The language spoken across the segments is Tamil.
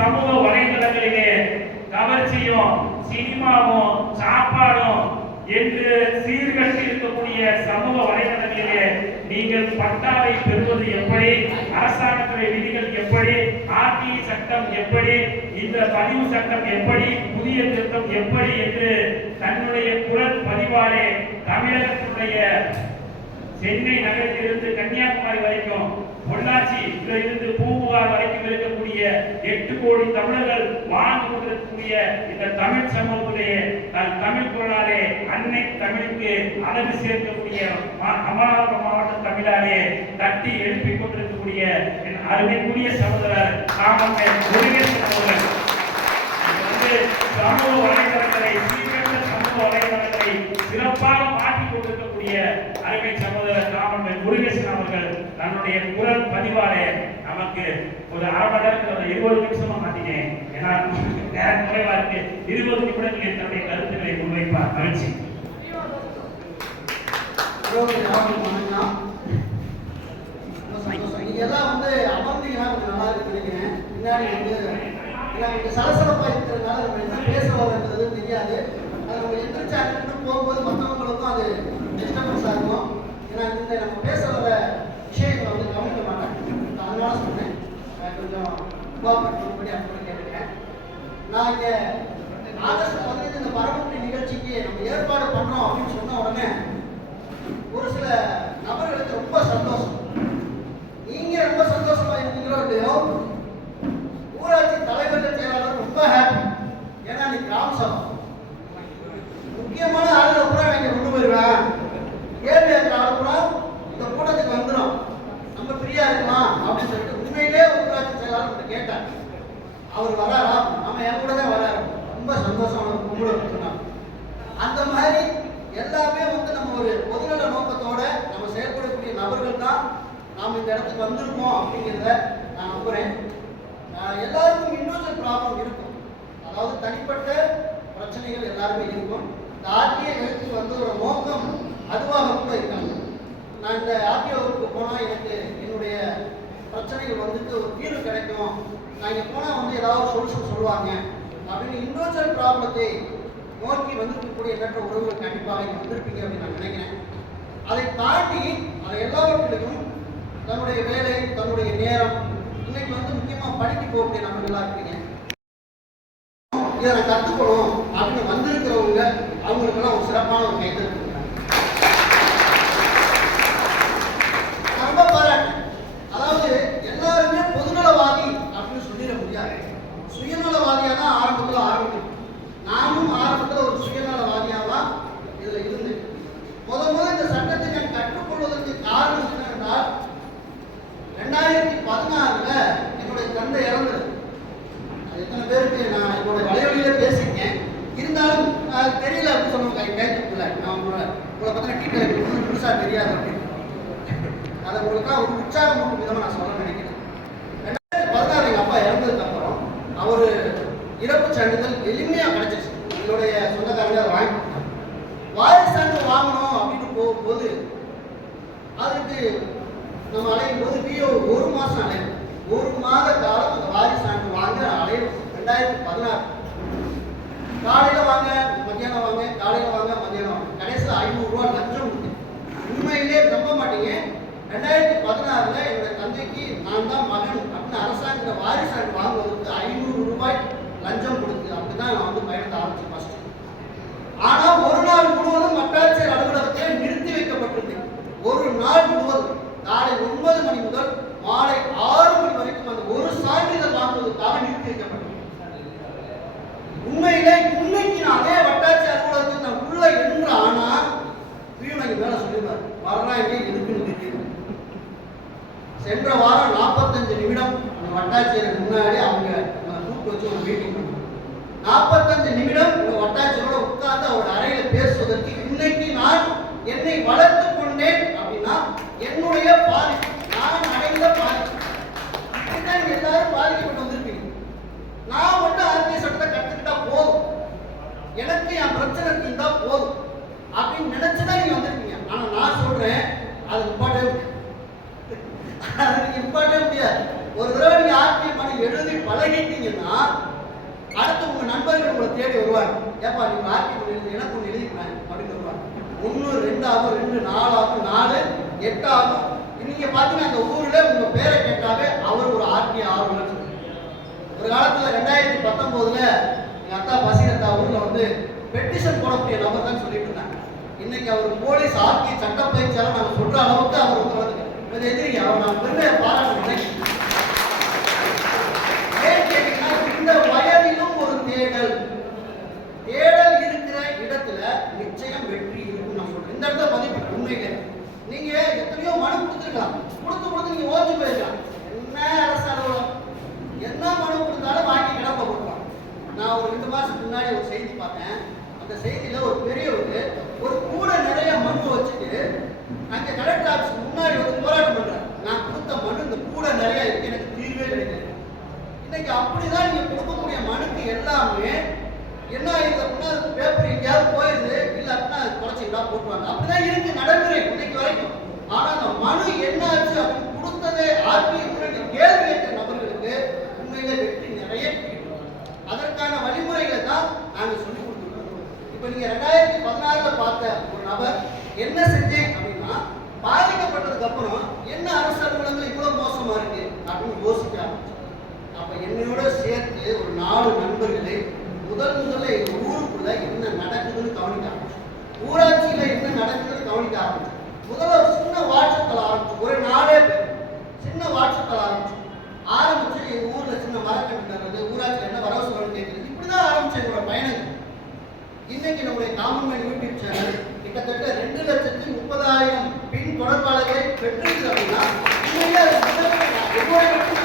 சமூக வலைதளங்களிலே கவர்ச்சியும் சினிமாவும் சாப்பாடும் என்று சீர்கட்டி இருக்கக்கூடிய சமூக வலைதளங்களிலே நீங்கள் பட்டாவை பெறுவது எப்படி? அரசாங்கத்துறை விதிகள் எப்படி? ஆர்டி சட்டம் எப்படி? இந்த பதிவு சட்டம் எப்படி? புதிய திருத்தம் எப்படி என்று தன்னுடைய குரல் பதிவாலே தமிழகத்துடைய சென்னை நகரத்திலிருந்து கன்னியாகுமரி வரைக்கும் பொள்ளாச்சி இருந்து பூம்புகார் வரைக்கும் இருக்கக்கூடிய எட்டு கோடி தமிழர்கள் வாழ்ந்து கொண்டிருக்கக்கூடிய இந்த தமிழ் சமூகத்திலே தமிழ் குரலாலே அன்னை தமிழுக்கு அழகு சேர்க்கக்கூடிய அமலாபுரம் மாவட்ட தமிழாலே தட்டி எழுப்பிக் கொண்டிருக்கக்கூடிய என் அருமைக்குரிய சகோதரர் காமங்கள் முருகேசன் அவர்கள். வந்து சமூக வலைதளங்களை சீர்கட்ட சமூக வலைதளங்களை சிறப்பாக மாற்றிக் கொண்டிருக்கக்கூடிய அருமை சகோதரர் ராமன் முருகேசன் அவர்கள் தன்னுடைய குரல் பதிவாலே நமக்கு ஒரு அரை மணி நேரத்துக்கு ஒரு இருபது நிமிஷமா மாத்தினேன் ஏன்னா நேரம் குறைவா இருக்கு. இருபது நிமிடங்கள் தன்னுடைய கருத்துக்களை முன்வைப்பார் மகிழ்ச்சி. வந்து அமர்ந்தீங்கன்னா கொஞ்சம் நல்லா இருக்குன்னு நினைக்கிறேன். பின்னாடி வந்து ஏன்னா கொஞ்சம் சலசலப்பா இருக்கிறதுனால நம்ம என்ன பேச வர்றது தெரியாது. அது நம்ம எந்திரிச்சு அங்கிட்டு போகும்போது மற்றவங்களுக்கும் அது டிஸ்டர்பன்ஸாக இருக்கும். ஏன்னா இந்த நம்ம பேச வர விஷயங்களை வந்து கவனிக்க மாட்டோம். அதனால சொன்னேன் கொஞ்சம் கோபப்படும்படி கேட்டுக்கிறேன் நான் இங்கே ஆகஸ்ட் பதினைந்து இந்த பரமக்குடி நிகழ்ச்சிக்கு நம்ம ஏற்பாடு பண்றோம் அப்படின்னு சொன்ன உடனே ஒரு சில நபர்களுக்கு ரொம்ப சந்தோஷம் நீங்க ரொம்ப சந்தோஷமா இருக்கீங்களோ இல்லையோ ஊராட்சி தலைவர்கள் செயலாளர் ரொம்ப ஹாப்பி ஏன்னா நீ கிராம சபை முக்கியமான ஆளுகளை பூரா நீங்க கொண்டு போயிருவேன் கேள்வி கேட்கிற ஆளு பூரா இந்த கூட்டத்துக்கு வந்துடும் நம்ம ஃப்ரீயா இருக்குமா அப்படின்னு சொல்லிட்டு உண்மையிலே ஊராட்சி செயலாளர் கிட்ட கேட்டார் அவர் வராரா நம்ம என் கூட தான் வராரு ரொம்ப அந்த மாதிரி எல்லாமே வந்து நம்ம ஒரு பொதுநல நோக்கத்தோட நம்ம செயல்படக்கூடிய நபர்கள் தான் நாம் இந்த இடத்துக்கு வந்திருக்கோம் அப்படிங்கிறத நான் நம்புறேன். எல்லாருக்கும் இண்டிவிஜுவல் ப்ராப்ளம் இருக்கும். அதாவது தனிப்பட்ட பிரச்சனைகள் எல்லாருமே இருக்கும். இந்த ஆர்டிஐ எழுத்து வந்ததோட நோக்கம் அதுவாக கூட இருக்காங்க நான் இந்த ஆர்டிஓ போனால் எனக்கு என்னுடைய பிரச்சனைகள் வந்துட்டு ஒரு தீர்வு கிடைக்கும். நான் இங்கே போனால் வந்து ஏதாவது சொல்யூஷன் சொல்லுவாங்க. அப்படின்னு இண்டிவிஜுவல் ப்ராப்ளத்தை நோக்கி வந்திருக்கக்கூடிய எண்ணற்ற உறவுகள் கண்டிப்பாக இங்கே வந்திருப்பீங்க அப்படின்னு நான் நினைக்கிறேன். அதை தாண்டி அதை எல்லாவற்றிலையும் தன்னுடைய வேலை தன்னுடைய நேரம் இன்னைக்கு வந்து முக்கியமாக படிக்க போகக்கூடிய நபர்களாக இருக்கீங்க. இதை நான் கற்றுக்கணும் அப்படின்னு வந்திருக்கிறவங்க அவங்களுக்கெல்லாம் ஒரு சிறப்பான ஒரு கைது ரொம்ப பாராட்டு அதாவது எல்லாருமே பொதுநலவாதி அப்படின்னு சொல்லிட முடியாது சுயநலவாதியாக தான் ஆரம்பத்தில் ஆரம்பிக்கும் நானும் ஆரம்பத்தில் ஒரு சுயநலவாதியாக தான் இதில் இருந்தேன் முத முத இந்த சட்டத்தை நான் கற்றுக்கொள்வதற்கு காரணம் என்னவென்றால் ரெண்டாயிரத்தி பதினாறுல என்னுடைய தந்தை இறந்தது அது எத்தனை பேருக்கு நான் என்னோட வலைவழியில பேசியிருக்கேன் இருந்தாலும் அது தெரியல அப்படின்னு சொல்லுவாங்க கேட்கல நான் உங்களை உங்களை பற்றின டீட்டெயில் எனக்கு புதுசு புதுசாக தெரியாது அப்படின்னு அதை உங்களுக்காக ஒரு உற்சாகம் ஊட்டும் விதமாக நான் சொல்ல நினைக்கிறேன் ரெண்டாயிரத்தி பதினாறு எங்கள் அப்பா இறந்ததுக்கு அப்புறம் அவர் இறப்பு சான்றிதழ் எளிமையாக கிடைச்சிருச்சு. என்னுடைய சொந்தக்காரங்க அதை வாங்கி கொடுத்தாங்க. வாரிசு சான்று வாங்கணும் அப்படின்னு போகும்போது அதுக்கு நம்ம அலையும் போது பிஓ ஒரு மாதம் அலையும் ஒரு மாத காலம் அந்த வாரிசு சான்று வாங்க அலையும் ரெண்டாயிரத்தி பதினாறு. காலையில் வாங்க மத்தியானம் வாங்க காலையில் வாங்க மத்தியானம் வாங்க. கடைசியில் ஐநூறுரூவா லஞ்சம் கொடுத்தேன். உண்மையிலே நம்ப மாட்டீங்க. ரெண்டாயிரத்தி பதினாறுல என்னோட தந்தைக்கு நான் தான் மகன் அப்படின்னு அரசு வாரிசு சான்று வாங்குவதற்கு ஐநூறு ரூபாய் லஞ்சம் கொடுத்து அப்படிதான் நான் வந்து பயணத்தை ஆரம்பிச்சேன் ஃபர்ஸ்ட் ஆனா ஒரு நாள் முழுவதும் வட்டாட்சியர் அலுவலகத்தில் நிறுத்தி வைக்கப்பட்டிருந்தேன் ஒரு நாள் முழுவதும் காலை ஒன்பது மணி முதல் மாலை ஆறு மணி வரைக்கும் அந்த ஒரு சான்றிதழ் வாங்குவதற்காக நிறுத்தி வைக்கப்பட்டேன் உண்மையிலே இன்னைக்கு நான் அதே வட்டாட்சி அலுவலகத்தில் நான் உள்ள என்று ஆனா பியூனைக்கு மேல சொல்லிடுவார் வர்றாங்க எதுக்குன்னு தெரியல சென்ற வாரம் நாற்பத்தஞ்சு நிமிடம் அந்த வட்டாட்சியருக்கு முன்னாடி அவங்க கூப்பிட்டு வச்சு ஒரு மீட்டிங் பண்ணுவோம் நாற்பத்தஞ்சு நிமிடம் உங்க வட்டாட்சியரோட உட்கார்ந்து அவரோட அறையில பேசுவதற்கு இன்னைக்கு நான் என்னை வளர்த்து கொண்டேன் அப்படின்னா என்னுடைய பாதிப்பு நான் அடைந்த பாதிப்பு இப்படிதான் எல்லாரும் பாதிக்கப்பட்டு வந்திருப்பீங்க. நான் மட்டும் ஆர்பிஐ சட்டத்தை கற்றுக்கிட்டா போதும். எனக்கு என் பிரச்சனை இருந்தா போதும். அப்படின்னு நினைச்சுதான் நீங்க வந்திருப்பீங்க ஆனா நான் சொல்றேன் அது நிப்பாட்டவே முடியாது அது நீங்க நிப்பாட்டவே முடியாது ஒரு தடவை நீங்க ஆர்டிஐ மனு எழுதி பழகிட்டீங்கன்னா அடுத்து உங்க நண்பர்கள் உங்களை தேடி வருவாங்க. ஏப்பா நீங்க ஆர்டிஐ மனு எழுதி எனக்கு ஒன்று எழுதிக்கிறேன் அப்படின்னு வருவாங்க ஒன்று ரெண்டு ஆகும் ரெண்டு நாலு ஆகும் நாலு எட்டு ஆகும் நீங்க பாத்தீங்கன்னா அந்த ஊர்ல உங்க பேரை கேட்டாவே அவர் ஒரு ஆர்டிஐ ஆர்வலர் ஒரு காலத்துல ரெண்டாயிரத்தி பத்தொன்பதுல எங்க அக்கா பசீரத்தா ஊர்ல வந்து பெட்டிஷன் போடக்கூடிய நபர் தான் சொல்லிட்டு இருந்தாங்க. இன்னைக்கு அவர் போலீஸ் ஆர்டி சட்ட பயிற்சியாளர் நாங்க சொல்ற அளவுக்கு அவர் வந்து வளர்ந்துட்டார். இதை எதிரிங்க அவர் நான் பெருமையை பாராட்டுறேன் ஏன் கேட்டீங்கன்னா இந்த வயதிலும் ஒரு தேடல் தேடல் இருக்கிற இடத்துல நிச்சயம் வெற்றி இருக்கும் நான் சொல்றேன் இந்த இடத்துல மதிப்பு உண்மையிலே நீங்க எத்தனையோ மனு கொடுத்துருக்கலாம் கொடுத்து கொடுத்து நீங்க ஓய்வு போயிருக்கலாம் என்ன அரசு அலுவலகம் என்ன மனு கொடுத்தாலும் வாங்கி கிடப்ப கொடுப்பாங்க நான் ஒரு ரெண்டு மாதத்துக்கு முன்னாடி ஒரு செய்தி பார்த்தேன். அந்த செய்தியில் ஒரு பெரியவர் ஒரு கூட நிறைய மனு வச்சுட்டு அங்கே கலெக்டர் ஆஃபீஸ்க்கு முன்னாடி வந்து போராட்டம் பண்றாரு நான் கொடுத்த மனு இந்த கூட நிறைய இருக்கு எனக்கு தீர்வே கிடைக்கல இன்னைக்கு அப்படிதான் நீங்க கொடுக்கக்கூடிய மனுக்கு எல்லாமே என்ன ஆயிடுது அப்படின்னா அது பேப்பர் எங்கேயாவது போயிருது இல்ல அப்படின்னா அது குறைச்சிங்களா போட்டுவாங்க அப்படிதான் இருக்கு நடைமுறை இன்னைக்கு வரைக்கும் ஆனா அந்த மனு என்ன ஆச்சு அப்படின்னு கொடுத்ததே ஆர்பிஐ கேள்வி கேட்கிற நபர்களுக்கு உண்மையிலே வெற்றி நிறைய கிடைக்கும். அதற்கான வழிமுறைகளை தான் நாங்க சொல்லி கொடுத்துருக்கோம் இப்ப நீங்க ரெண்டாயிரத்தி பதினாறுல பார்த்த ஒரு நபர் என்ன செஞ்சேன் அப்படின்னா பாதிக்கப்பட்டதுக்கு அப்புறம் என்ன அரசு அலுவலகங்கள் இவ்வளவு மோசமா இருக்கு? அப்படின்னு யோசிக்க ஆரம்பிச்சோம் அப்ப என்னையோட சேர்த்து ஒரு நாலு நண்பர்களை முதல் முதல்ல எங்க ஊருக்குள்ள என்ன நடக்குதுன்னு கவனிக்க ஆரம்பிச்சோம் ஊராட்சியில என்ன நடக்குதுன்னு கவனிக்க ஆரம்பிச்சோம் முதல்ல ஒரு சின்ன வாட்ஸ்அப்பில் ஆரம்பிச்சோம் ஒரு நாலே பேர். சின்ன வாட்ஸ்அப்பில் ஆரம்பிச்சோம் ஆரம்பிச்சு எங்க ஊர்ல சின்ன மரக்கட்டு தர்றது ஊராட்சியில் என்ன வரவு சொல்லணும்னு கேட்குறது இப்படிதான் ஆரம்பிச்சு எங்களோட பயணங்கள். இன்னைக்கு நம்முடைய காமன் யூடியூப் சேனல் கிட்டத்தட்ட ரெண்டு லட்சத்தி முப்பதாயிரம் பின் தொடர்பாளர்களை பெற்றிருக்கு அப்படின்னா உண்மையிலே நான் என்னோட மட்டும்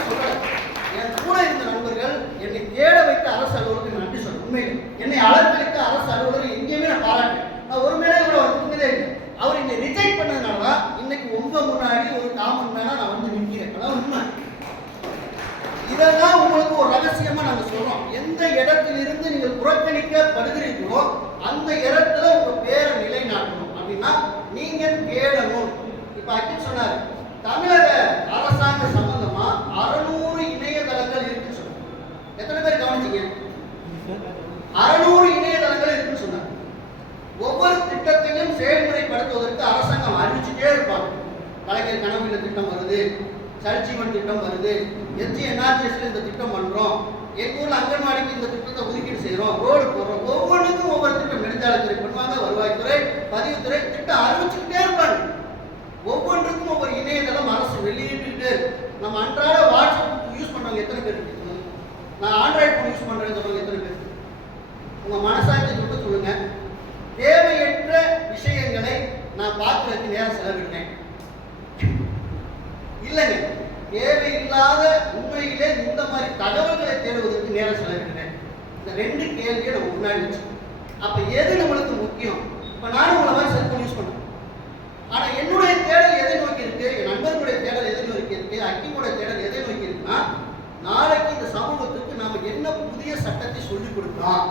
என் கூட இருந்த நண்பர்கள் என்னை தேட வைத்த அரசு அலுவலருக்கு நன்றி சொல்ல உண்மையிலே என்னை அலக்களித்த அரசு அலுவலர் எங்கேயுமே நான் பாராட்டேன் நான் ஒரு மேலே கூட அவர் இருந்ததே இல்லை அவர் என்னை ரிஜெக்ட் பண்ணதுனால தான் இன்னைக்கு உங்க முன்னாடி ஒரு காமன் மேனா நான் வந்து நிற்கிறேன் அதான் உண்மை இதெல்லாம் உங்களுக்கு ஒரு ரகசியமா நாங்கள் சொல்றோம். எந்த இடத்திலிருந்து நீங்கள் புறக்கணிக்கப்படுகிறீர்களோ அந்த இடத்துல உங்க பேரை நிலைநாட்டணும் அப்படின்னா நீங்க தேடணும் இப்ப அக்கில் சொன்னாரு தமிழக அரசாங்க சம்பந்தமா அறுநூறு இணையதளங்கள் இருக்குன்னு சொன்னாங்க எத்தனை பேர் கவனிச்சீங்க அறுநூறு இணையதளங்கள் இருக்குன்னு சொன்னாங்க ஒவ்வொரு திட்டத்தையும் செயல்முறைப்படுத்துவதற்கு அரசாங்கம் அறிவிச்சுட்டே இருப்பாங்க கலைஞர் கனவு இல்ல திட்டம் வருது சர்ஜீவன் திட்டம் எஜி எச்சி என்ஆர்ஜிஎஸ்ல இந்த திட்டம் பண்றோம் எங்க ஊர்ல அங்கன்வாடிக்கு இந்த திட்டத்தை ஒதுக்கீடு செய்யறோம் ரோடு போடுறோம். ஒவ்வொன்றுக்கும் ஒவ்வொரு திட்டம் நெடுஞ்சாலை பண்ணுவாங்க வருவாய்த்துறை பதிவுத்துறை திட்டம் அறிவிச்சுக்கிட்டே இருப்பாங்க ஒவ்வொன்றுக்கும் ஒவ்வொரு இணையதளம் அரசு வெளியிட்டு நம்ம அன்றாட வாட்ஸ்அப் யூஸ் பண்றவங்க எத்தனை பேர் இருக்கு சொல்லுங்க. நான் ஆண்ட்ராய்டு ஃபோன் யூஸ் பண்றேன்னு சொல்றவங்க எத்தனை பேர் உங்க மனசாட்சி சொல்ல சொல்லுங்க தேவையற்ற விஷயங்களை நான் பார்க்கறதுக்கு நேரம் செலவிடுறேன் இல்லைங்க தேவையில்லாத உண்மையிலே இந்த மாதிரி தகவல்களை தேடுவதற்கு நேரம் செலவிடுறேன் இந்த ரெண்டு முன்னாடி அப்ப எது நம்மளுக்கு முக்கியம்? இப்ப நானும் உங்களை மாதிரி செல்போன் யூஸ் பண்றேன். ஆனா என்னுடைய தேடல் எதை நோக்கி இருக்கு? என் நண்பர்களுடைய தேடல் எதை நோக்கி இருக்கு? அக்கிமுடைய தேடல் எதை நோக்கி இருக்குன்னா நாளைக்கு இந்த சமூகத்துக்கு நாம என்ன புதிய சட்டத்தை சொல்லிக் கொடுக்கலாம்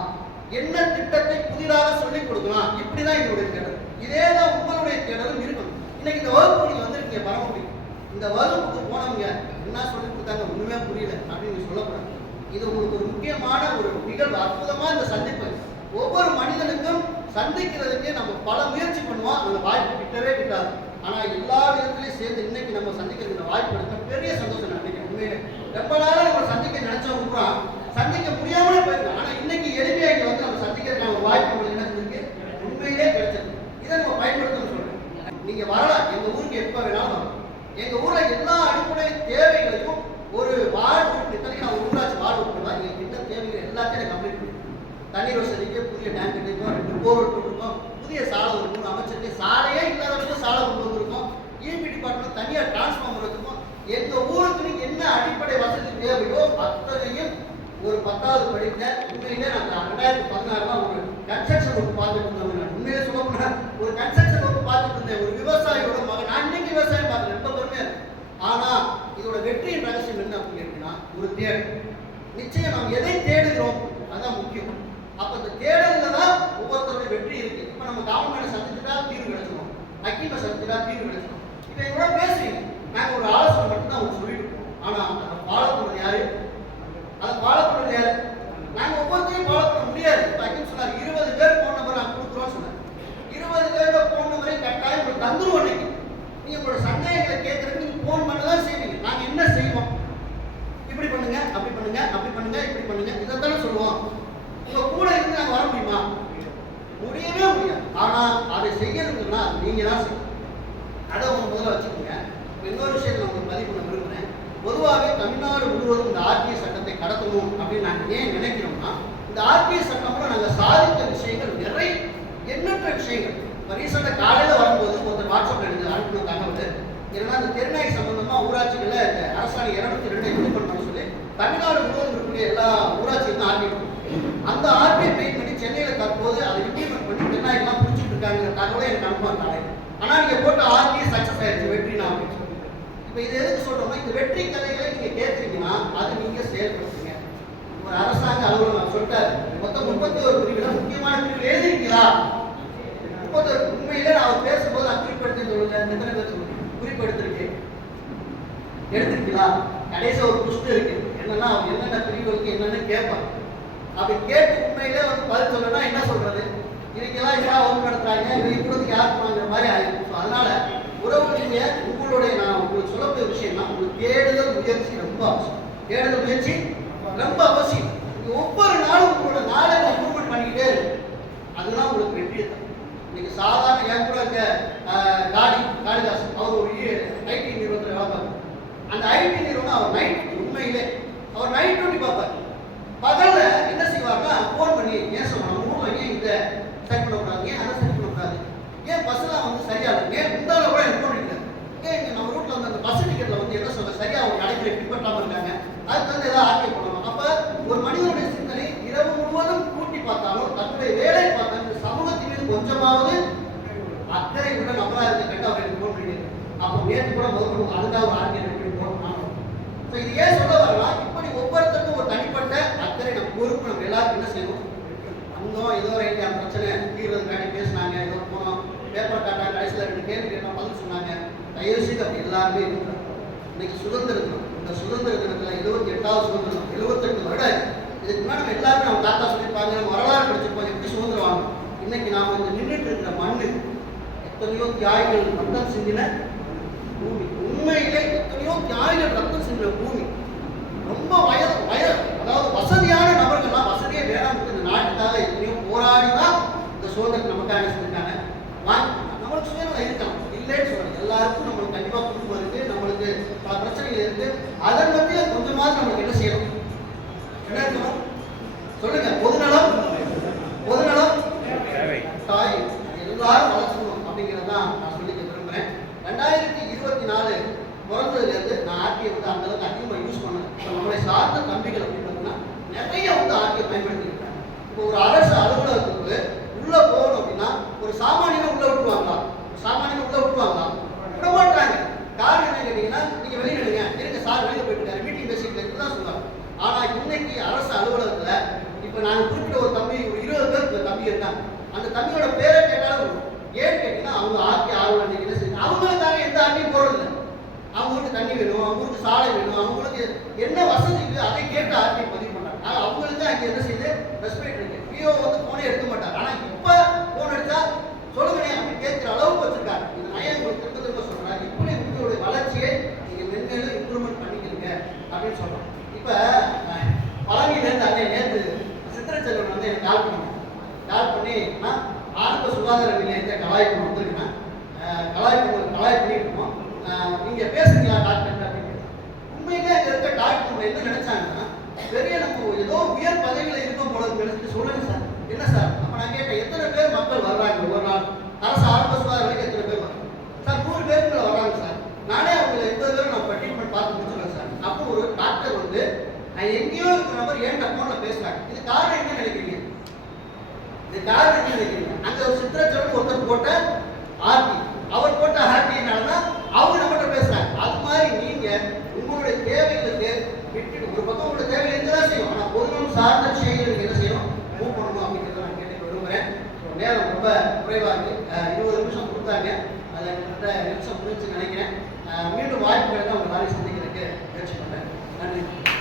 என்ன திட்டத்தை புதிதாக சொல்லிக் கொடுக்கலாம்? இப்படிதான் என்னுடைய தேடல். இதே தான் உங்களுடைய தேடலும் இருக்கும். இன்னைக்கு இந்த வகுப்பு நீங்க வந்திருக்கீங்க பரமக்குடி இந்த வகுப்புக்கு போனவங்க என்ன சொல்லி கொடுத்தாங்க? ஒண்ணுமே புரியல அப்படின்னு சொல்லக்கூடாது. இது உங்களுக்கு ஒரு முக்கியமான ஒரு நிகழ்வு. ஒவ்வொரு மனிதனுக்கும் நம்ம பல முயற்சி பண்ணுவோம். அந்த வாய்ப்பு கிட்டவே கிட்டாது. ஆனா எல்லா விதத்துலையும் சேர்ந்து இன்னைக்கு நம்ம சந்திக்கிறதுக்கு இந்த வாய்ப்பு எடுத்த பெரிய சந்தோஷம் நான் நினைக்கிறேன். உண்மையிலே. ரொம்ப நாளா நம்ம சந்திக்க நினைச்சவங்க கூட சந்திக்க முடியாமலே போயிருக்கோம். ஆனா இன்னைக்கு எளிமையாக வந்து நம்ம சந்திக்கிறதுக்கான ஒரு வாய்ப்பு உங்களுக்கு என்ன உண்மையிலே கிடைச்சது இதை நம்ம பயன்படுத்தணும்னு சொல்றேன். நீங்க வரலாம். எங்க ஊருக்கு எப்ப வேணாலும் வரலாம். எங்க ஊர்ல எல்லா அடிப்படை தேவைகளையும் ஒரு வார்டு இத்தனைக்கு நான் ஒரு ஊராட்சி வார்டு உறுப்பினர் தான் எங்க கிட்ட தேவைகள் எல்லாத்தையும் கம்ப்ளீட் பண்ணுவோம் தண்ணீர் வசதிக்கு புதிய டேங்க் கட்டியிருக்கோம் ரெண்டு போர் போட்டிருக்கோம் புதிய சாலை இருக்கும் அமைச்சருக்கு சாலையே இல்லாதவங்க சாலை கொண்டு வந்திருக்கோம். இபி டிபார்ட்மெண்ட் தனியாக டிரான்ஸ்ஃபார்மர் வச்சிருக்கோம். எங்கள் ஊருக்கு என்ன அடிப்படை வசதி தேவையோ அத்தனையும் ஒரு பத்தாவது படிக்க உண்மையிலே நாங்கள் ரெண்டாயிரத்தி பதினாறுலாம் ஒரு கன்ஸ்ட்ரக்ஷன் ஒர்க் பார்த்துட்டு இருந்தேன் நான் உண்மையிலே சொல்ல போனா ஒரு கன்ஸ்ட்ரக்ஷன் ஒர்க் பார்த்துட்டு இருந்தேன். ஒரு விவசாயியோட மகன் நான் இன்னைக்கு விவசாயம் பார்க்குறேன் ரொம்ப பெருமையா ஆனா இதோட வெற்றியின் ரகசியம் என்ன அப்படின்னு ஒரு தேடல் நிச்சயம் நாம் எதை தேடுகிறோம் அதுதான் முக்கியம். அப்ப இந்த தேடல்ல தான் ஒவ்வொருத்தருடைய வெற்றி இருக்கு. இப்ப நம்ம கவர்மெண்ட் சந்திச்சுட்டா தீர்வு கிடைச்சிடும் அக்கிம சந்திச்சுட்டா தீர்வு கிடைச்சிடும் இப்ப இவ்வளவு பேசுறீங்க. நாங்க ஒரு ஆலோசனை மட்டும் தான் உங்களுக்கு சொல்லிட்டு இருக்கோம். ஆனா அதை ஃபாலோ பண்ணது யாரு? அதை ஃபாலோ பண்ணது யாரு? நாங்க ஒவ்வொருத்தரையும் ஃபாலோ பண்ண முடியாது. இப்ப சொன்னார் இருபது பேர் போன நம்பர் நான் கொடுக்குறோம் சொன்னார். இருபது பேரோட போன் நம்பரை கட்டாயம் உங்களுக்கு தந்துருவோம் இன்னைக்கு நீங்க உங்களோட சந்தேகங்களை கேட்கறதுக்கு நீங்க போன் பண்ண தான் செய்வீங்க. நாங்க என்ன செய்வோம்? இப்படி பண்ணுங்க அப்படி பண்ணுங்க அப்படி பண்ணுங்க இப்படி பண்ணுங்க. இதைத்தானே சொல்லுவோம். உங்க கூட இருந்து நாங்க வர முடியுமா? முடியவே முடியாது. ஆனா அதை செய்யறதுன்னா நீங்க தான் செய்யணும். அதை உங்க முதல்ல வச்சுக்கோங்க. இன்னொரு விஷயத்தை உங்களுக்கு பதிவு பண்ண விரும்புறேன். பொதுவாகவே தமிழ்நாடு முழுவதும் இந்த ஆர்டிஐ சட்டத்தை கடத்தணும் அப்படின்னு நாங்கள் ஏன் நினைக்கிறோம்னா இந்த ஆர்டிஐ கூட நாங்கள் சாதித்த விஷயங்கள் நிறைய எண்ணற்ற விஷயங்கள். இப்போ ரீசெண்டாக காலையில் வரும்போது ஒருத்தர் வாட்ஸ்அப்பில் எனக்கு அனுப்பின தகவல் ஏன்னா இந்த தெருநாய் சம்பந்தமாக ஊராட்சிகளில் இந்த அரசாணை இரநூத்தி ரெண்டு இது பண்ணணும்னு சொல்லி தமிழ்நாடு முழுவதும் இருக்கக்கூடிய எல்லா ஊராட்சி அந்த ஆர்பிஐ பெயின் பண்ணி சென்னையில் தற்போது அதை இம்ப்ளிமெண்ட் பண்ணி தெருநாய்க்கெல்லாம் பிடிச்சிட்டு இருக்காங்கிற தகவலை எனக்கு அனுப்புவாங்க ஆனா நீங்க போட்ட ஆர்பிஐ சக்சஸ் ஆயிடுச்சு வெற்றி நான் அப்படின்னு சொல்லிட்டு. இப்போ இது எதுக்கு சொல்றோம்னா இந்த வெற்றி கதைகளை நீங்க கேட்குறீங்கன்னா அது நீங்க செயல்படுத்துங்க. ஒரு அரசாங்க அலுவலகம் சொல்லிட்டாரு மொத்தம் முப்பத்தி ஒரு பிரிவுல முக்கியமான பிரிவு எழுதிருக்கீங்களா? முப்பத்தி ஒரு உண்மையிலே நான் அவர் பேசும்போது நான் குறிப்பெடுத்து சொல்லுங்க எத்தனை பேர் சொல்லுங்க? குறிப்பிடுத்திருக்கேன். எடுத்திருக்கீங்களா? கடைசி ஒரு புஷ்டு இருக்கு. என்னன்னா அவங்க என்னென்ன பிரிவுகளுக்கு என்னென்ன கேட்பாங்க. அப்படி கேட்டு உண்மையிலே வந்து பதில் சொல்லணும்னா என்ன சொல்றது? இன்னைக்கெல்லாம் யார் ஒன்று நடத்துறாங்க இவங்க இப்போதைக்கு யார் வாங்குற மாதிரி ஆயிடும் ஸோ அதனால உறவு உங்களுடைய நான் உங்களுக்கு சொல்லக்கூடிய விஷயம்னா உங்களுக்கு தேடுதல் முயற்சி ரொம்ப அவசியம். தேடுதல் முயற்சி ரொம்ப அவசியம். ஒவ்வொரு நாளும் உங்களோட நாளை இம்ப்ரூவ்மெண்ட் பண்ணிக்கிட்டே இருக்கு. அதுதான் உங்களுக்கு வெற்றி தான் இன்னைக்கு சாதாரண என் கூட இருக்க காடி காளிதாஸ் அவர் ஒரு ஐடி நிறுவனத்தில் வேலை பார்ப்பார். அந்த ஐடி நிறுவனம் அவர் நைட் உண்மையிலே அவர் நைட் டியூட்டி பார்ப்பார் பகல்ல என்ன செய்வார்னா ஃபோன் பண்ணி ஏன் சொல்லணும் நம்ம ஊர்ல ஏன் இதை செட் பண்ணக்கூடாது ஏன் அதை செட் பண்ணக்கூடாது ஏன் பஸ்ஸெல்லாம் வந்து சரியா இல்லை ஏன் முந்தால கூட எனக்கு ஃபோன் இல்லை ஏன் இங்க நம்ம ரூட்ல வந்து அந்த பஸ் டிக்கெட்ல வந்து என்ன சொல்ல சரியா அவங்க கடைக்கிற பின்பற்றாம இருக்காங்க அதுக்கு வந்து ஏதாவது ஆர்டிஐ பண்ணணும் அப்ப ஒரு மனிதனுடைய சிந்தனை இரவு முழுவதும் கூட்டி பார்த்தாலும் தன்னுடைய வேலை பார்த்தாலும் இந்த சமூகத்தின் மீது கொஞ்சமாவது அக்கறை உள்ள நபரா இருக்க கண்டு அவர் எனக்கு ஃபோன் பண்ணிட்டு அப்போ கூட முதல் அதுதான் ஒரு ஆர்டிஐ எப்படி போகணும் ஸோ இது ஏன் சொல்ல வரலாம் இப்படி ஒவ்வொருத்தருக்கும் ஒரு தனிப்பட்ட அக்கறை நம்ம பொறுப்பு நம்ம எல்லாருக்கும் என்ன செய்யணும் அங்கோ ஏதோ ஒரு ஐடியா பிரச்சனை தீர்றதுக்காண்டி பேசினாங்க ஏதோ போனோம் பேப்பர் காட்டாங்க கடைசியில் ரெண்டு கேள்வி கேட்டோம் பதில் சொன்னாங்க தயவு செய்து அப்படி எல்லாருமே இருக்கிறோம் இன்னைக்கு சுதந்திர தினம் இந்த சுதந்திர தினத்தில் எழுபத்தி எட்டாவது சுதந்திர தினம் எழுபத்தெட்டு வருடம் இதுக்கு முன்னாடி நம்ம எல்லாருமே நம்ம தாத்தா சொல்லியிருப்பாங்க நம்ம வரலாறு படிச்சிருப்பாங்க எப்படி சுதந்திரம் வாங்க இன்னைக்கு நாம் இந்த நின்றுட்டு இருக்கிற மண்ணு எத்தனையோ தியாகிகள் ரத்தம் சிந்தின பூமி. உண்மையிலே எத்தனையோ தியாகிகள் ரத்தம் சிந்தின பூமி. ரொம்ப வயது வயது அதாவது வசதியான நபர்கள்லாம் வசதியே வேணாம் இந்த நாட்டுக்காக எத்தனையோ போராடி தான் இந்த சுதந்திரம் நமக்காக செஞ்சிருக்காங்க? நம்மளுக்கு சுயநலம் இருக்கலாம். இல்லைன்னு சொல்றேன் எல்லாருக்கும் நம்மளுக்கு கண்டிப்பா குடும்பம் இருக்கு நம்மளுக்கு பல பிரச்சனைகள் இருக்கு. அதன் மத்தியில கொஞ்சமாவது நம்மளுக்கு என்ன செய்யணும்? என்ன இருக்கணும்? சொல்லுங்க. பொதுநலம் பொதுநலம் தாய் எல்லாரும் வளர்க்கணும் அப்படிங்கிறது தான் நான் சொல்லிக்க விரும்புகிறேன் ரெண்டாயிரத்தி இருபத்தி நாலு பிறந்ததுலேருந்து வந்து அந்த அளவுக்கு அதிகமாக யூஸ் பண்ணேன் இப்போ நம்மளை சார்ந்த கம்பிகள் அப்படின்னு பார்த்தீங்கன்னா நிறைய வந்து ஆர்டியை பயன்படுத்திருக்காங்க இப்போ ஒரு அரசு அலுவலகத்துக்கு உள்ளே போகணும் அப்படின்னா ஒரு சாமானியம் உள்ளே விட்டுருவாங்களா? ஒரு சாமானியனை உள்ளே விட்டுருவாங்களா? விட மாட்டாங்க. காரணம் என்ன கேட்டீங்கன்னா நீங்கள் வெளியே விடுங்க இருங்க சார் வெளியே போயிட்டு இருக்காரு. மீட்டிங் பேசிட்டு தான் சொல்லுவாங்க ஆனால் இன்னைக்கு அரசு அலுவலகத்தில் இப்போ நாங்கள் குறிப்பிட்ட ஒரு தம்பி ஒரு இருபது பேர் இந்த தம்பி இருந்தாங்க. அந்த தம்பியோட பேர் கேட்டாலும் வரும். ஏன்னு கேட்டீங்கன்னா அவங்க ஆர்டி ஆர்வம் என்ன செய்யுங்க அவங்களுக்காக எந்த ஆர்டியும் போடுறதில்ல அவங்களுக்கு தண்ணி வேணும் அவங்களுக்கு சாலை வேணும் அவங்களுக்கு என்ன வசதி இருக்குது அதை கேட்டு ஆர்டிஐ பதிவு பண்ணாங்க. நாங்கள் அவங்களுக்கு அங்கே என்ன செய்யுது ரெஸ்பெக்ட் இருக்கு. பிஓ வந்து போனே எடுக்க மாட்டாங்க. ஆனால் இப்போ போன் எடுத்தால் சொல்லுங்கண்ணே அப்படி கேட்குற அளவுக்கு வச்சிருக்காங்க. இந்த நயம் உங்களுக்கு திரும்ப திரும்ப சொல்றாங்க இப்படி உங்களுடைய வளர்ச்சியை நீங்கள் மென்மேலும் இம்ப்ரூவ்மெண்ட் பண்ணிக்கிறீங்க அப்படின்னு சொல்கிறோம் இப்போ பழனியிலேருந்து அன்னை நேற்று சித்திரச்செல்வன் வந்து எனக்கு கால் பண்ணி கால் பண்ணி நான் ஆரம்ப சுகாதார நிலையத்தை கலாய்ப்பு வந்திருக்கேன் கலாய்ப்பு கலாய் பண்ணியிருக்கோம் நீங்கள் பேசுறீங்களா டாக்டர் அப்படின்னு உண்மையிலே அங்கே இருக்க டாக்டர் நம்ம என்ன நினைச்சாங்கன்னா பெரிய நம்ம ஏதோ உயர் பதவியில் இருக்கும் போல நினைச்சிட்டு சொல்லுங்க சார். என்ன சார்? அப்போ நான் கேட்டேன் எத்தனை பேர் மக்கள் வர்றாங்க ஒரு நாள்? அரசு ஆரம்ப சுகாதார எத்தனை பேர் வர்றாங்க? சார் நூறு பேருக்கு மேல வர்றாங்க சார். நானே அவங்களை எண்பது பேரும் நான் ட்ரீட்மெண்ட் பார்த்து முடிச்சிருக்கேன் சார். அப்போ ஒரு டாக்டர் வந்து நான் எங்கேயோ இருக்கிற நபர் ஏன் ஃபோனில் பேசுறாங்க. இது காரணம் என்ன நினைக்கிறீங்க? இது காரணம் என்ன நினைக்கிறீங்க? அங்கே ஒரு சித்திரச்சோடு ஒருத்தர் போட்ட ரொம்ப குறைவாக இருக்குது இருபது நிமிஷம் கொடுத்தாங்க. அதில் கிட்டத்தட்ட நிமிஷம் புரிஞ்சு நினைக்கிறேன். மீண்டும் வாய்ப்பு தான் உங்கள் மாதிரி சந்திக்கிறதுக்கு முயற்சி பண்ணுறேன் நன்றி.